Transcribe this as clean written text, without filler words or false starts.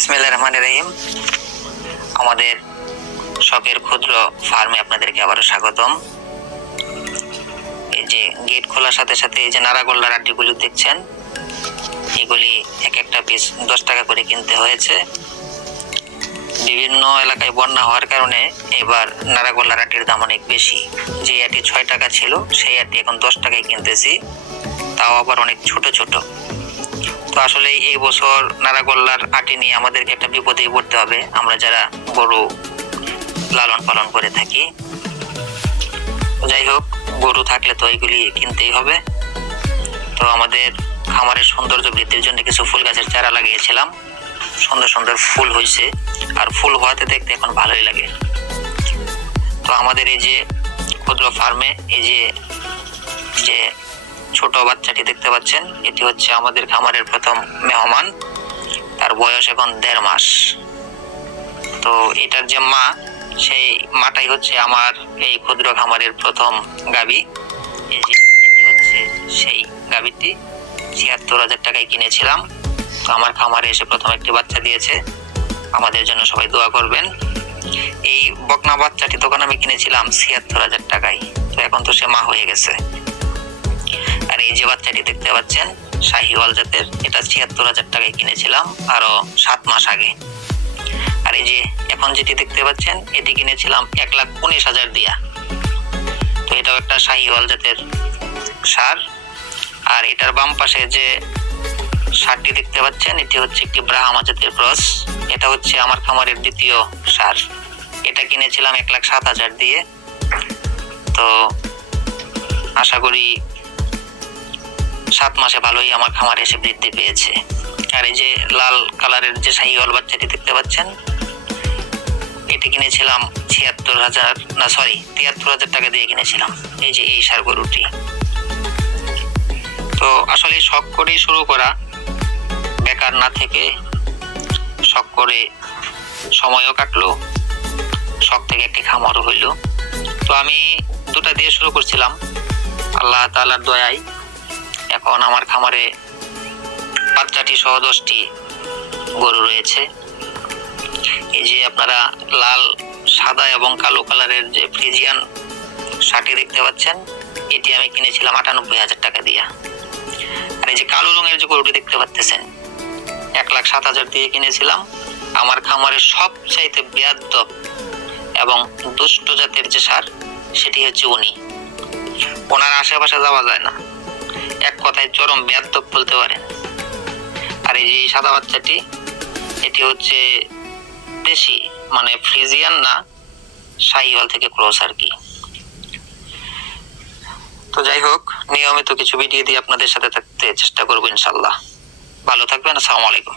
বিসমিল্লাহির রহমানির রহিম। আমাদের শখের ক্ষুদ্র ফার্মে আপনাদেরকে আবারও স্বাগতম। এই যে গেট খোলার সাথে সাথে এই যে নারাগোল্লার আটিগুলো দেখছেন, এগুলি এক একটা পিস 10 টাকা করে কিনতে হয়েছে। বিভিন্ন এলাকায় বন্যা হওয়ার কারণে এবার নারাগোল্লার আটির দাম অনেক বেশি। যে আটি 6 টাকা ছিল সেই আটি এখন 10 টাকায় কিনতেছি, তাও আবার অনেক ছোট ছোট। তো আসলে এই বছর নারাগোল্লার আটি নিয়ে আমাদেরকে একটা বিপদেই পড়তে হবে, আমরা যারা গরু লালন পালন করে থাকি। যাই হোক, গরু থাকলে তো এইগুলি কিনতেই হবে। তো আমাদের খামারের সৌন্দর্য বৃদ্ধির জন্য কিছু ফুল গাছের চারা লাগিয়েছিলাম, সুন্দর সুন্দর ফুল হয়েছে, আর ফুল হওয়াতে দেখতে এখন ভালোই লাগে। তো আমাদের এই যে ক্ষুদ্র ফার্মে এই যে ছোট বাচ্চাটি দেখতে পাচ্ছেন, এটি হচ্ছে আমাদের খামারের প্রথম মেহমান। তার বয়স এখন 1.5 মাস। তো এটার যে মা, সেই মাটাই হচ্ছে আমার এই ক্ষুদ্র খামারের প্রথম গাভী। এই যে এটি হচ্ছে সেই গাভীটি, ৭৬,০০০ টাকায় কিনেছিলাম। তো আমার খামারে এসে প্রথম একটি বাচ্চা দিয়েছে, আমাদের জন্য সবাই দোয়া করবেন। এই বকনা বাচ্চাটি তখন আমি কিনেছিলাম ৭৬,০০০ টাকায়, তো এখন তো সে মা হয়ে গেছে। আর এই যে বাচ্চাটি দেখতে পাচ্ছেন শাহিওয়াল জাতের, এটা ৭৬,০০০ টাকায় কিনেছিলাম আরো 7 মাস আগে। আর এই যে এখন যেটি দেখতে পাচ্ছেন, এটি কিনেছিলাম ১,১৯,০০০ দিয়া। তো এটাও একটা শাহিওয়াল জাতের ষাঁড়। আর এটার বাম পাশে যে ষাঁড়টি দেখতে পাচ্ছেন, এটি হচ্ছে একটি ব্রাহ্মা জাতের ক্রস। এটা হচ্ছে আমার খামারের দ্বিতীয় ষাঁড়। এটা কিনেছিলাম ১,০৭,০০০ দিয়ে। তো আশা করি 7 মাসে ভালোই আমার খামারে এসে বৃদ্ধি পেয়েছে। আর এই যে লাল কালারের যে শাহিওয়াল বাচ্চাটি দেখতে পাচ্ছেন, এটি কিনেছিলাম ৭৩,০০০ টাকা দিয়ে কিনেছিলাম। এই যে এই ষাঁড় গরুটি। তো আসলে শখ করেই শুরু করা, বেকার না থেকে শখ করে সময়ও কাটলো, শখ থেকে একটি খামারও হইল। তো আমি 2টা দিয়ে শুরু করছিলাম, আল্লাহ তাআলার দয়ায় এখন আমার খামারে বাচ্চাটি সহ 10টি গরু রয়েছে। এই যে আপনারা লাল, সাদা এবং কালো কালারের যে ফ্রিজিয়ান ষাঁড়টি দেখতে পাচ্ছেন, এটি আমি কিনেছিলাম ৯৮,০০০ টাকা দিয়ে। আর এই যে কালো রঙের যে গরুটি দেখতে পাচ্ছেন, ১,০৭,০০০ দিয়ে কিনেছিলাম। আমার খামারের সবচাইতে বেয়াদব এবং দুষ্ট জাতের যে ষাঁড়, সেটি হচ্ছে উনি। ওনার আশেপাশে যাওয়া যায় না, এক কথায় চরম বেয়াদব বলতে পারেন। আর এই যে সাদা বাচ্চাটি, এটি হচ্ছে দেশি, মানে ফ্রিজিয়ান না, শাহিওয়াল থেকে ক্রস আর কি। তো যাই হোক, নিয়মিত কিছু ভিডিও দিয়ে আপনাদের সাথে থাকতে চেষ্টা করবো ইনশাল্লাহ। ভালো থাকবেন। আসসালামু আলাইকুম।